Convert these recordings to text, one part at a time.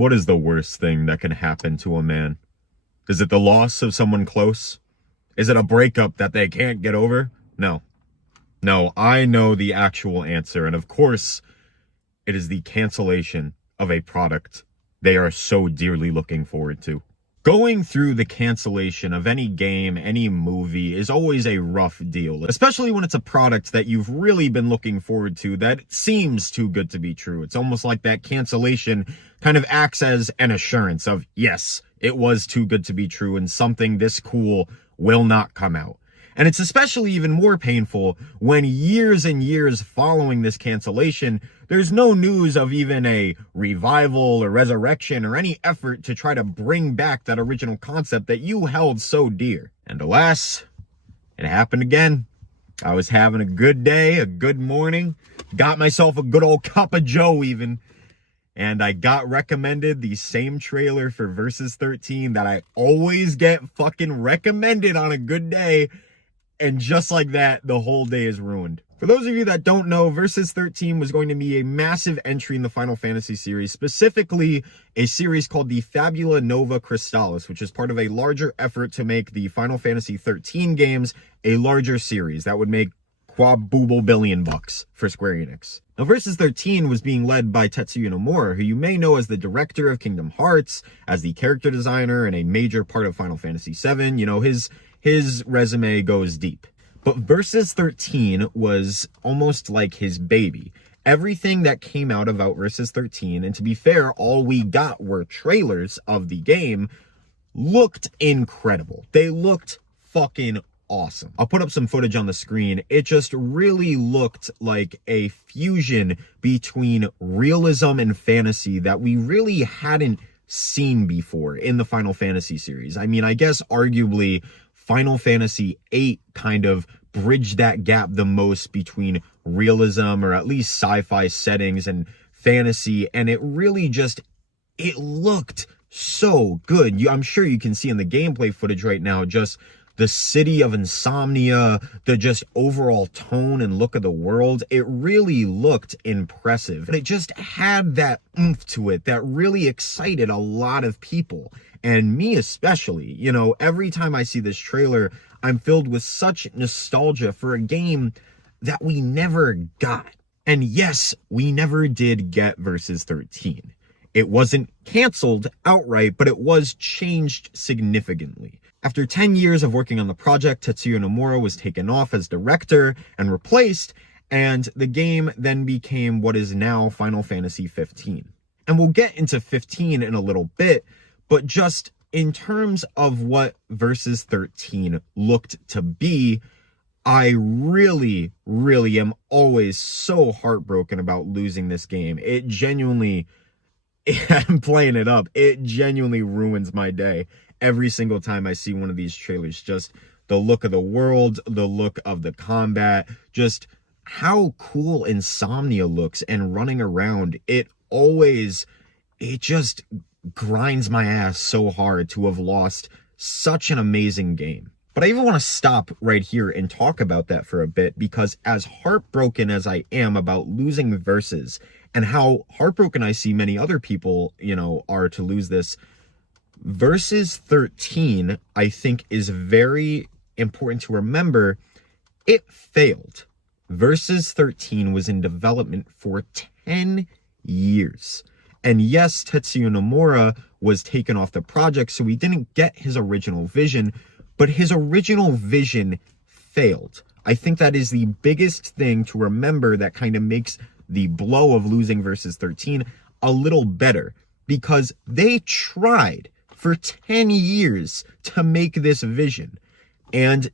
What is the worst thing that can happen to a man? Is it the loss of someone close? Is it a breakup that they can't get over? No. No, I know the actual answer. And of course, it is the cancellation of a product they are so dearly looking forward to. Going through the cancellation of any game, any movie is always a rough deal, especially when it's a product that you've really been looking forward to that seems too good to be true. It's almost like that cancellation kind of acts as an assurance of, yes, it was too good to be true and something this cool will not come out. And it's especially even more painful when years and years following this cancellation, there's no news of even a revival or resurrection or any effort to try to bring back that original concept that you held so dear. And alas, it happened again. I was having a good day, a good morning, got myself a good old cup of joe even, and I got recommended the same trailer for Versus 13 that I always get fucking recommended on a good day. And just like that, the whole day is ruined. For those of you that don't know, Versus 13 was going to be a massive entry in the Final Fantasy series, specifically a series called the Fabula Nova Crystallis, which is part of a larger effort to make the Final Fantasy 13 games a larger series that would make quadruple billion bucks for Square Enix. Now, Versus 13 was being led by Tetsuya Nomura, who you may know as the director of Kingdom Hearts, as the character designer, and a major part of Final Fantasy VII. You know, his resume goes deep. But Versus 13 was almost like his baby. Everything that came out about Versus 13, and to be fair, all we got were trailers of the game, looked incredible. They looked fucking awesome. I'll put up some footage on the screen. It just really looked like a fusion between realism and fantasy that we really hadn't seen before in the Final Fantasy series. I mean, I guess arguably Final Fantasy VIII kind of bridged that gap the most between realism, or at least sci-fi settings, and fantasy, and it really just, it looked so good. I'm sure you can see in the gameplay footage right now, just the city of Insomnia, the just overall tone and look of the world. It really looked impressive. And it just had that oomph to it that really excited a lot of people. And me especially. You know, every time I see this trailer, I'm filled with such nostalgia for a game that we never got. And yes, we never did get Versus 13. It wasn't canceled outright, but it was changed significantly. After 10 years of working on the project, Tetsuya Nomura was taken off as director and replaced, and the game then became what is now Final Fantasy 15. And we'll get into 15 in a little bit, but just in terms of what Versus 13 looked to be, I really, really am always so heartbroken about losing this game. It genuinely, I'm playing it up, it genuinely ruins my day every single time I see one of these trailers. Just the look of the world, the look of the combat, just how cool Insomnia looks and running around. It just grinds my ass so hard to have lost such an amazing game. But I even want to stop right here and talk about that for a bit, because as heartbroken as I am about losing Versus, and how heartbroken I see many other people, you know, are to lose this, Versus 13, I think, is very important to remember. It failed. Versus 13 was in development for 10 years. And yes, Tetsuya Nomura was taken off the project, so he didn't get his original vision, but his original vision failed. I think that is the biggest thing to remember that kind of makes the blow of losing Versus 13 a little better, because they tried for 10 years to make this vision, and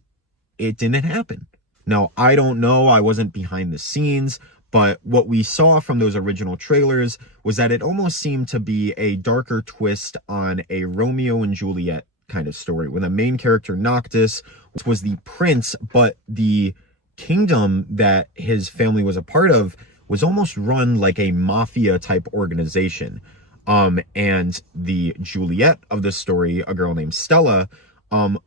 it didn't happen. Now, I don't know, I wasn't behind the scenes, but what we saw from those original trailers was that it almost seemed to be a darker twist on a Romeo and Juliet kind of story, when the main character, Noctis, was the prince, but the kingdom that his family was a part of was almost run like a mafia type organization. And the Juliet of the story, a girl named Stella,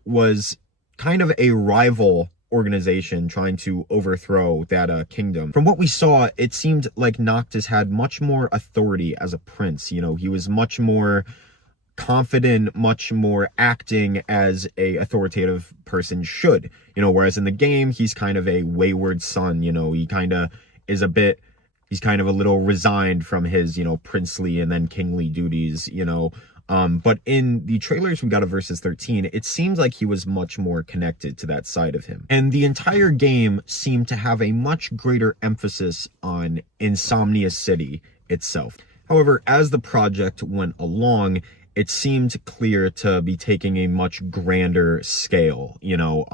was kind of a rival organization trying to overthrow that kingdom. From what we saw, it seemed like Noctis had much more authority as a prince. You know, he was much more confident, much more acting as a authoritative person should, you know, whereas in the game, he's kind of a wayward son, you know, he kind of is he's kind of a little resigned from his, you know, princely and then kingly duties, you know. But in the trailers we got of Versus 13, it seems like he was much more connected to that side of him. And the entire game seemed to have a much greater emphasis on Insomnia City itself. However, as the project went along, it seemed clear to be taking a much grander scale, you know,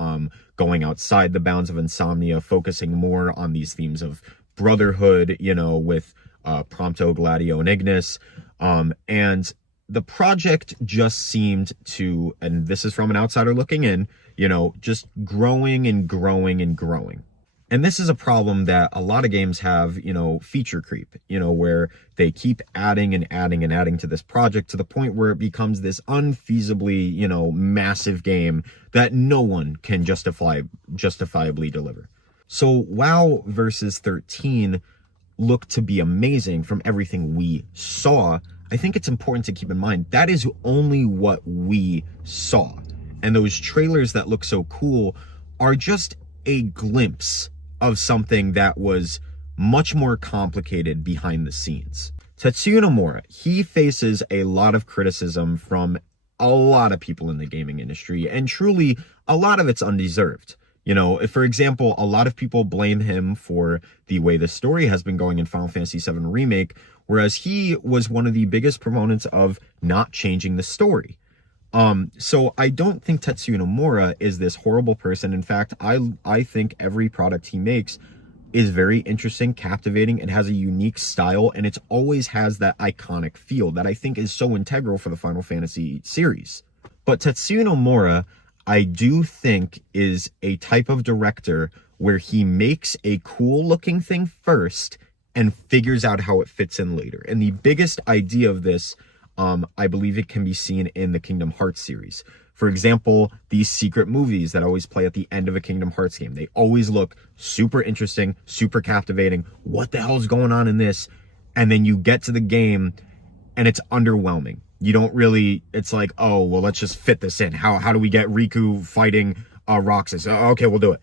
going outside the bounds of Insomnia, focusing more on these themes of brotherhood, you know, with Prompto, Gladio, and Ignis. And the project just seemed to, and this is from an outsider looking in, you know, just growing and growing and growing. And this is a problem that a lot of games have, you know, feature creep, you know, where they keep adding and adding and adding to this project to the point where it becomes this unfeasibly, you know, massive game that no one can justifiably deliver. So while Versus 13 looked to be amazing from everything we saw, I think it's important to keep in mind that is only what we saw. And those trailers that look so cool are just a glimpse of something that was much more complicated behind the scenes. Tetsuya Nomura, he faces a lot of criticism from a lot of people in the gaming industry, and truly a lot of it's undeserved. You know, if, for example, a lot of people blame him for the way the story has been going in Final Fantasy VII Remake, whereas he was one of the biggest proponents of not changing the story. So I don't think Tetsuya Nomura is this horrible person. In fact, I think every product he makes is very interesting, captivating, and has a unique style, and it always has that iconic feel that I think is so integral for the Final Fantasy series. But Tetsuya Nomura, I do think, is a type of director where he makes a cool looking thing first and figures out how it fits in later. And the biggest idea of this, I believe it can be seen in the Kingdom Hearts series. For example, these secret movies that always play at the end of a Kingdom Hearts game. They always look super interesting, super captivating. What the hell is going on in this? And then you get to the game and it's underwhelming. You don't really, it's like, oh, well, let's just fit this in. How do we get Riku fighting Roxas? Okay, we'll do it.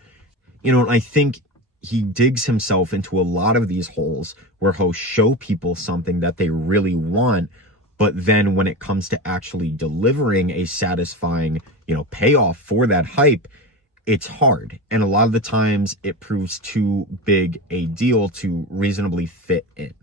You know, I think he digs himself into a lot of these holes where he'll show people something that they really want, but then when it comes to actually delivering a satisfying, you know, payoff for that hype, it's hard. And a lot of the times it proves too big a deal to reasonably fit in.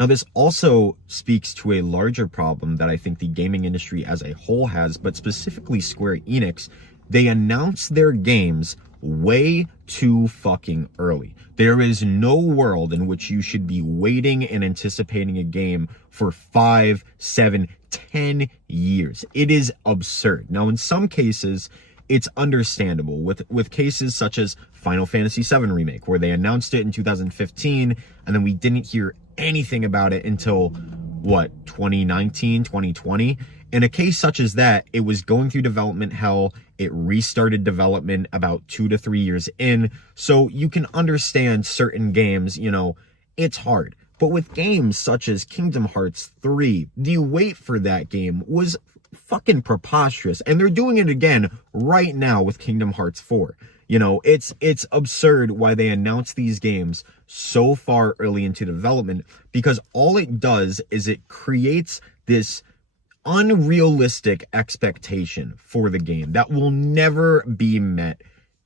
Now, this also speaks to a larger problem that I think the gaming industry as a whole has, but specifically Square Enix. They announce their games way too fucking early. There is no world in which you should be waiting and anticipating a game for 5, 7, 10 years. It is absurd. Now, in some cases, it's understandable with cases such as Final Fantasy VII Remake, where they announced it in 2015, and then we didn't hear anything about it until, what, 2019, 2020? In a case such as that, it was going through development hell. It restarted development about 2 to 3 years in. So you can understand certain games, you know, it's hard. But with games such as Kingdom Hearts 3, the wait for that game was fucking preposterous. And they're doing it again right now with Kingdom Hearts 4. You know, it's absurd why they announce these games so far early into development, because all it does is it creates this unrealistic expectation for the game that will never be met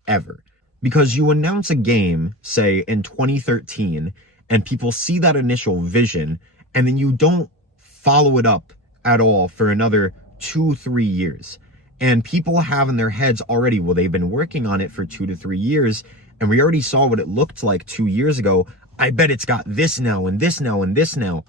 ever. Because you announce a game, say in 2013, and people see that initial vision, and then you don't follow it up at all for another 2-3 years. And people have in their heads already, well, they've been working on it for 2 to 3 years, and we already saw what it looked like 2 years ago. I bet it's got this now and this now and this now.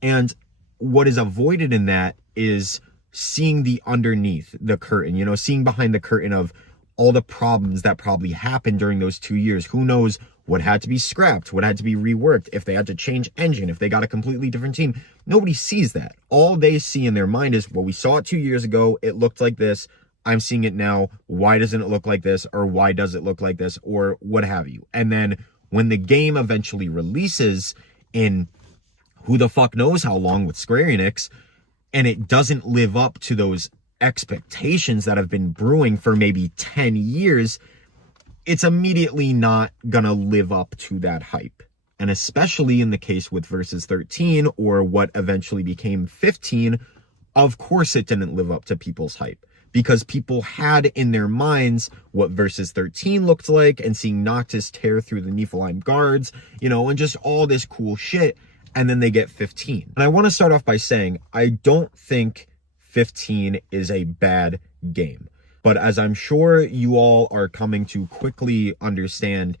And what is avoided in that is seeing the underneath the curtain, you know, seeing behind the curtain of all the problems that probably happened during those 2 years. Who knows what had to be scrapped, what had to be reworked, if they had to change engine, if they got a completely different team. Nobody sees that. All they see in their mind is, well, we saw it 2 years ago. It looked like this. I'm seeing it now. Why doesn't it look like this? Or why does it look like this? Or what have you. And then when the game eventually releases in who the fuck knows how long with Square Enix, and it doesn't live up to those expectations that have been brewing for maybe 10 years, it's immediately not gonna live up to that hype. And especially in the case with Versus 13, or what eventually became 15, of course it didn't live up to people's hype. Because people had in their minds what Versus 13 looked like, and seeing Noctis tear through the Niflheim guards, you know, and just all this cool shit. And then they get 15. And I want to start off by saying, I don't think 15 is a bad game. But as I'm sure you all are coming to quickly understand,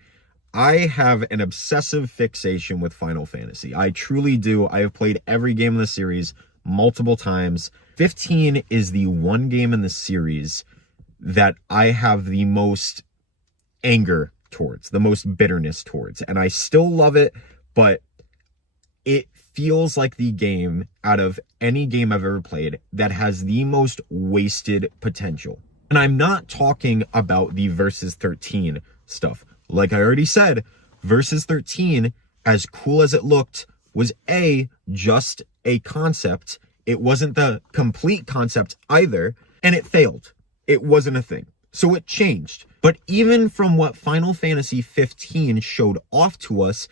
I have an obsessive fixation with Final Fantasy. I truly do. I have played every game in the series multiple times. 15 is the one game in the series that I have the most anger towards, the most bitterness towards. And I still love it, but it feels like the game out of any game I've ever played that has the most wasted potential. And I'm not talking about the Versus 13 stuff. Like I already said, Versus 13, as cool as it looked, was just a concept. It wasn't the complete concept either, and it failed. It wasn't a thing. So it changed. But even from what Final Fantasy 15 showed off to us,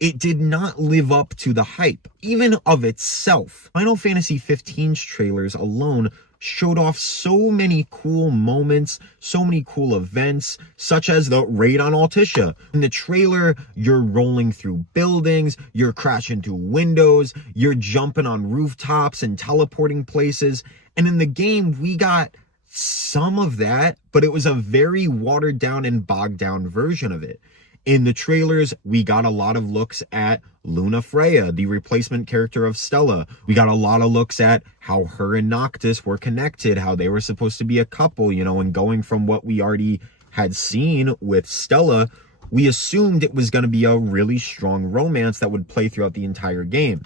it did not live up to the hype, even of itself. Final Fantasy 15's trailers alone showed off so many cool moments, so many cool events, such as the raid on Altissia. In the trailer, you're rolling through buildings, you're crashing through windows, you're jumping on rooftops and teleporting places. And in the game, we got some of that, but it was a very watered down and bogged down version of it. In the trailers, we got a lot of looks at Luna Freya, the replacement character of Stella. We got a lot of looks at how her and Noctis were connected, how they were supposed to be a couple, you know, and going from what we already had seen with Stella, we assumed it was going to be a really strong romance that would play throughout the entire game.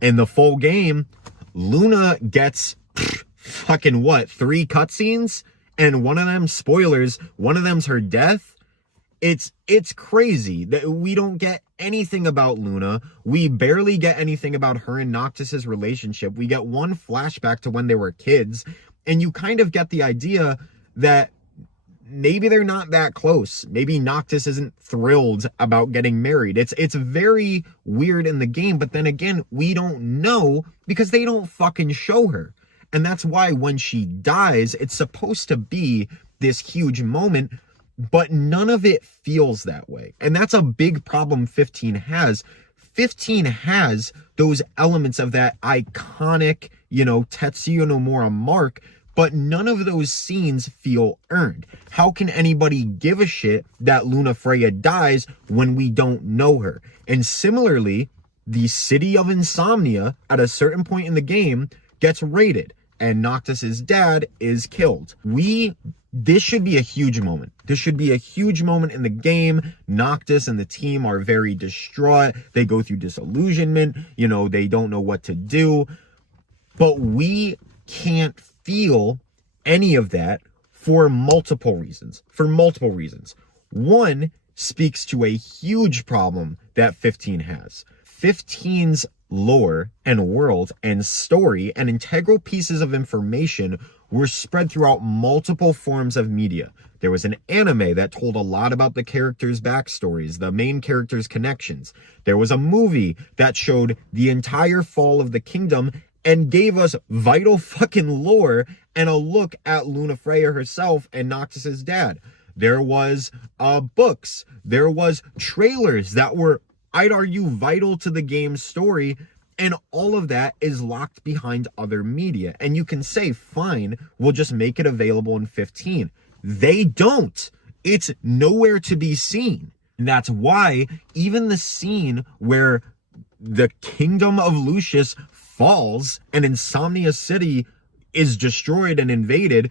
In the full game, Luna gets fucking what, 3 cutscenes? And one of them, spoilers, one of them's her death. It's crazy that we don't get anything about Luna. We barely get anything about her and Noctis's relationship. We get one flashback to when they were kids, and you kind of get the idea that maybe they're not that close. Maybe Noctis isn't thrilled about getting married. It's very weird in the game, but then again, we don't know because they don't fucking show her. And that's why when she dies, it's supposed to be this huge moment, but none of it feels that way. And that's a big problem 15 has. 15 has those elements of that iconic, you know, Tetsuya Nomura mark, but none of those scenes feel earned. How can anybody give a shit that Luna Freya dies when we don't know her? And similarly, the city of Insomnia at a certain point in the game gets raided, and Noctis's dad is killed. This should be a huge moment. This should be a huge moment in the game. Noctis and the team are very distraught. They go through disillusionment. You know, they don't know what to do. But we can't feel any of that for multiple reasons. One speaks to a huge problem that 15 has. 15's lore and world and story and integral pieces of information were spread throughout multiple forms of media. There was an anime that told a lot about the characters' backstories, the main characters' connections. There was a movie that showed the entire fall of the kingdom and gave us vital fucking lore and a look at Luna Freya herself and Noctis's dad. There was books. There was trailers that were, I'd argue, vital to the game's story. And all of that is locked behind other media. And you can say, fine, we'll just make it available in 15. They don't. It's nowhere to be seen. And that's why even the scene where the kingdom of Lucius falls and Insomnia City is destroyed and invaded,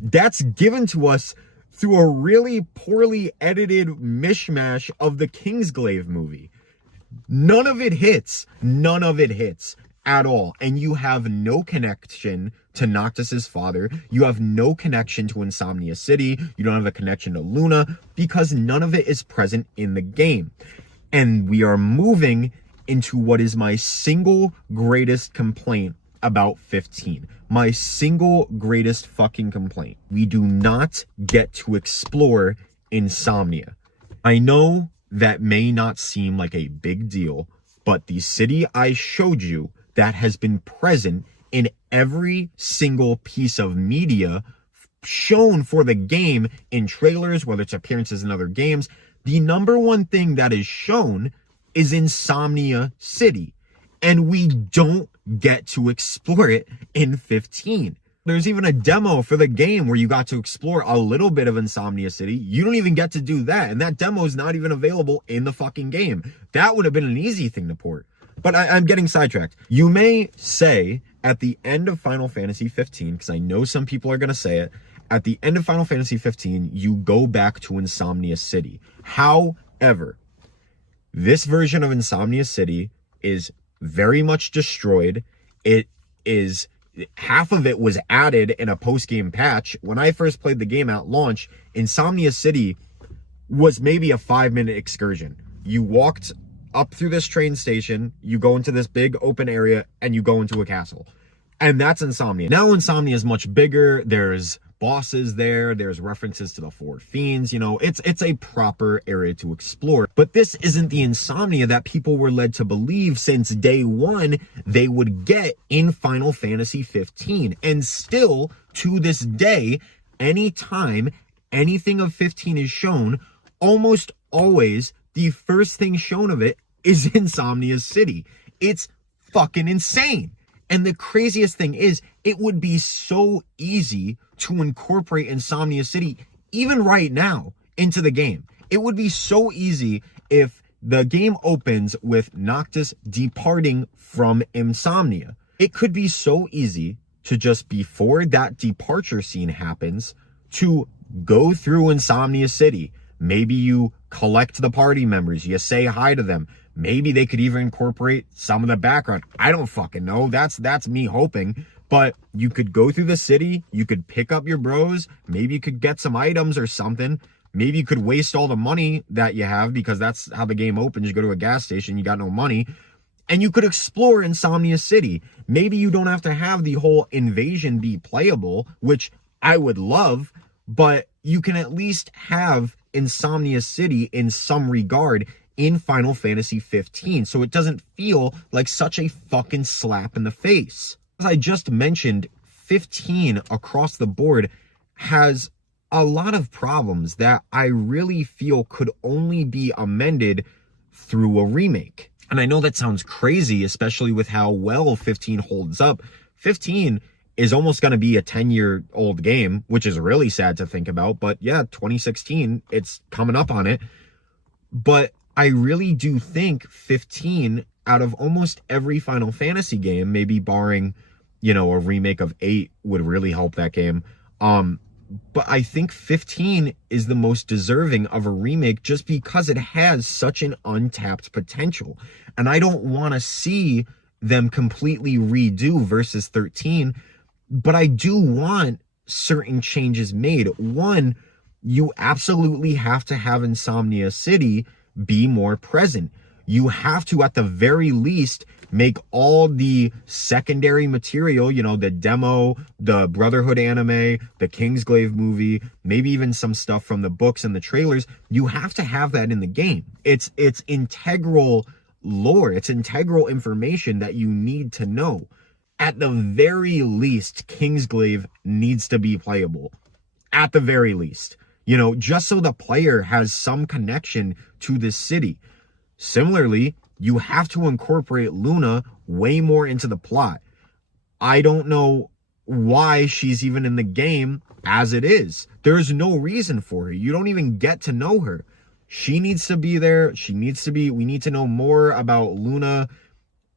that's given to us through a really poorly edited mishmash of the Kingsglaive movie. None of it hits. at all. And you have no connection to Noctis's father. You have no connection to Insomnia City. You don't have a connection to Luna because none of it is present in the game. And we are moving into what is my single greatest complaint about 15. My single greatest fucking complaint. We do not get to explore Insomnia. I know that may not seem like a big deal, but the city I showed you that has been present in every single piece of media shown for the game in trailers, whether it's appearances in other games, the number one thing that is shown is Insomnia City. And we don't get to explore it in 15. There's even a demo for the game where you got to explore a little bit of Insomnia City. You don't even get to do that. And that demo is not even available in the fucking game. That would have been an easy thing to port. But I'm getting sidetracked. You may say at the end of Final Fantasy 15, because I know some people are going to say it, at the end of Final Fantasy 15, you go back to Insomnia City. However, this version of Insomnia City is very much destroyed. It is, half of it was added in a post-game patch. When I first played the game at launch, Insomnia City was maybe a 5-minute excursion. You walked up through this train station, you go into this big open area, and you go into a castle. And that's Insomnia. Now Insomnia is much bigger. There's bosses there. There's references to the Four Fiends. You know, it's a proper area to explore. But this isn't the Insomnia that people were led to believe since day one they would get in Final Fantasy 15. And still, to this day, anytime anything of 15 is shown, almost always the first thing shown of it is Insomnia City. It's fucking insane. And the craziest thing is, it would be so easy to incorporate Insomnia City, even right now, into the game. It would be so easy if the game opens with Noctis departing from Insomnia. It could be so easy to just, before that departure scene happens, to go through Insomnia City. Maybe you collect the party members, you say hi to them. Maybe they could even incorporate some of the background. I don't fucking know. That's me hoping. But you could go through the city. You could pick up your bros. Maybe you could get some items or something. Maybe you could waste all the money that you have because that's how the game opens. You go to a gas station, you got no money. And you could explore Insomnia City. Maybe you don't have to have the whole invasion be playable, which I would love. But you can at least have Insomnia City in some regard in Final Fantasy 15, so it doesn't feel like such a fucking slap in the face. As I just mentioned, 15 across the board has a lot of problems that I really feel could only be amended through a remake. And I know that sounds crazy, especially with how well 15 holds up. 15 is almost going to be a 10-year-old game, which is really sad to think about. But yeah, 2016, it's coming up on it. But I really do think 15, out of almost every Final Fantasy game, maybe barring, you know, a remake of 8 would really help that game. But I think 15 is the most deserving of a remake just because it has such an untapped potential. And I don't want to see them completely redo versus 13, but I do want certain changes made. One, you absolutely have to have Insomnia City be more present. You have to, at the very least, make all the secondary material, you know, the demo, the Brotherhood anime, the Kingsglaive movie, maybe even some stuff from the books and the trailers. You have to have that in the game. It's integral lore. It's integral information that you need to know. At the very least, Kingsglaive needs to be playable. At the very least. You know, just so the player has some connection to this city. Similarly, you have to incorporate Luna way more into the plot. I don't know why she's even in the game as it is. There's no reason for her. You don't even get to know her. She needs to be there. We need to know more about Luna,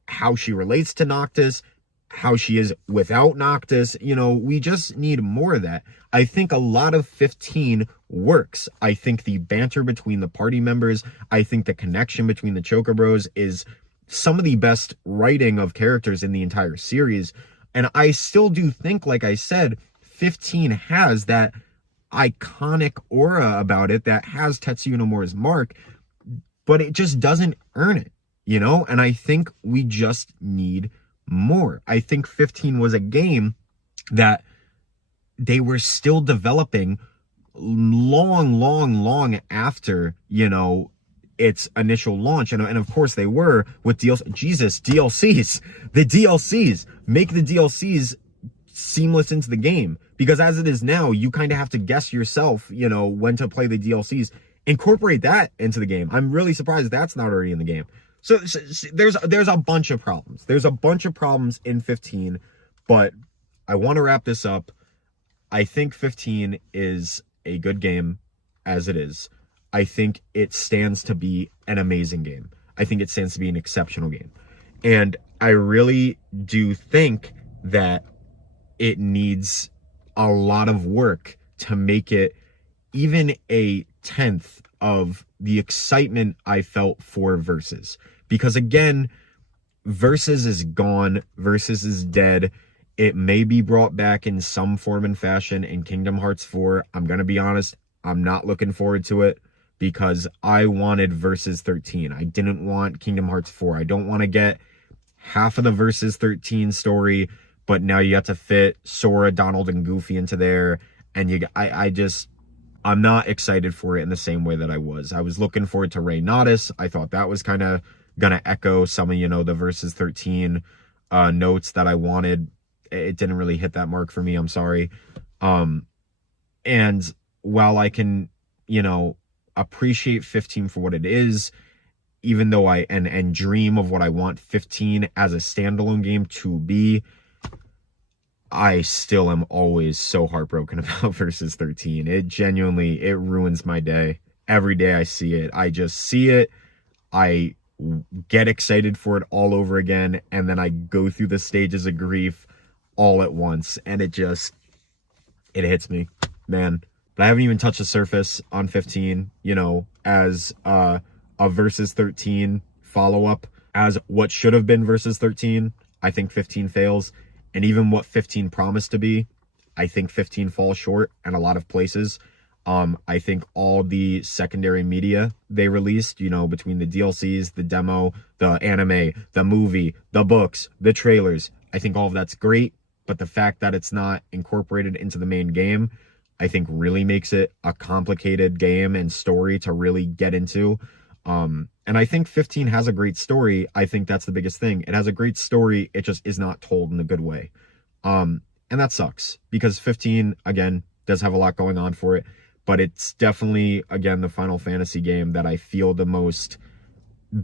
how she relates to Noctis, how she is without Noctis. You know, we just need more of that. I think a lot of 15 works. I think the banter between the party members, I think the connection between the Choker Bros is some of the best writing of characters in the entire series. And I still do think, like I said, 15 has that iconic aura about it that has Tetsuya Nomura's mark, but it just doesn't earn it, you know? And I think we just need more. I think 15 was a game that they were still developing long after, you know, its initial launch. And of course they were with DLCs. The DLCs. Make the DLCs seamless into the game. Because as it is now, you kind of have to guess yourself, you know, when to play the DLCs. Incorporate that into the game. I'm really surprised that's not already in the game. So there's a bunch of problems. There's a bunch of problems in 15, but I want to wrap this up. I think 15 is a good game as it is. I think it stands to be an amazing game. I think it stands to be an exceptional game. And I really do think that it needs a lot of work to make it even a tenth of the excitement I felt for Versus. Because again, Versus is gone. Versus is dead. It may be brought back in some form and fashion in Kingdom Hearts 4. I'm going to be honest, I'm not looking forward to it because I wanted Versus 13. I didn't want Kingdom Hearts 4. I don't want to get half of the Versus 13 story, but now you have to fit Sora, Donald, and Goofy into there. And I'm not excited for it in the same way that I was. I was looking forward to Rey Natis. I thought that was kind of going to echo some of, you know, the Versus 13 notes that I wanted. It didn't really hit that mark for me. I'm sorry. And while I can, you know, appreciate 15 for what it is, even though and dream of what I want 15 as a standalone game to be, I still am always so heartbroken about Versus 13. It ruins my day. Every day I see it. I just see it. I get excited for it all over again. And then I go through the stages of grief all at once. And it hits me, man. But I haven't even touched the surface on 15, you know, as a Versus 13 follow-up. As what should have been Versus 13, I think 15 fails. And even what 15 promised to be, I think 15 falls short in a lot of places. I think all the secondary media they released, you know, between the DLCs, the demo, the anime, the movie, the books, the trailers, I think all of that's great. But the fact that it's not incorporated into the main game, I think really makes it a complicated game and story to really get into. And I think 15 has a great story. I think that's the biggest thing. It has a great story. It just is not told in a good way. And that sucks because 15, again, does have a lot going on for it, but it's definitely, again, the Final Fantasy game that I feel the most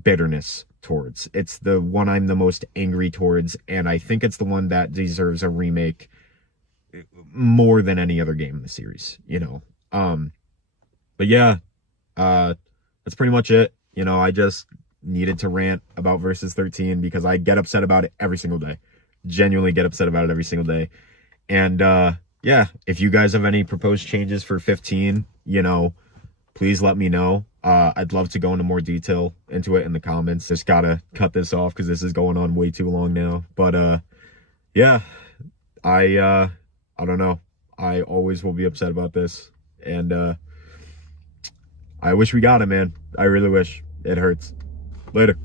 bitterness towards. It's the one I'm the most angry towards. And I think it's the one that deserves a remake more than any other game in the series, you know? But yeah, that's pretty much it. You know, I just needed to rant about Versus 13 because I get upset about it every single day. Genuinely get upset about it every single day. And yeah, if you guys have any proposed changes for 15, you know, please let me know. I'd love to go into more detail into it in the comments. Just gotta cut this off because this is going on way too long now. But yeah, I don't know. I always will be upset about this. And I wish we got it, man. I really wish. It hurts. Later.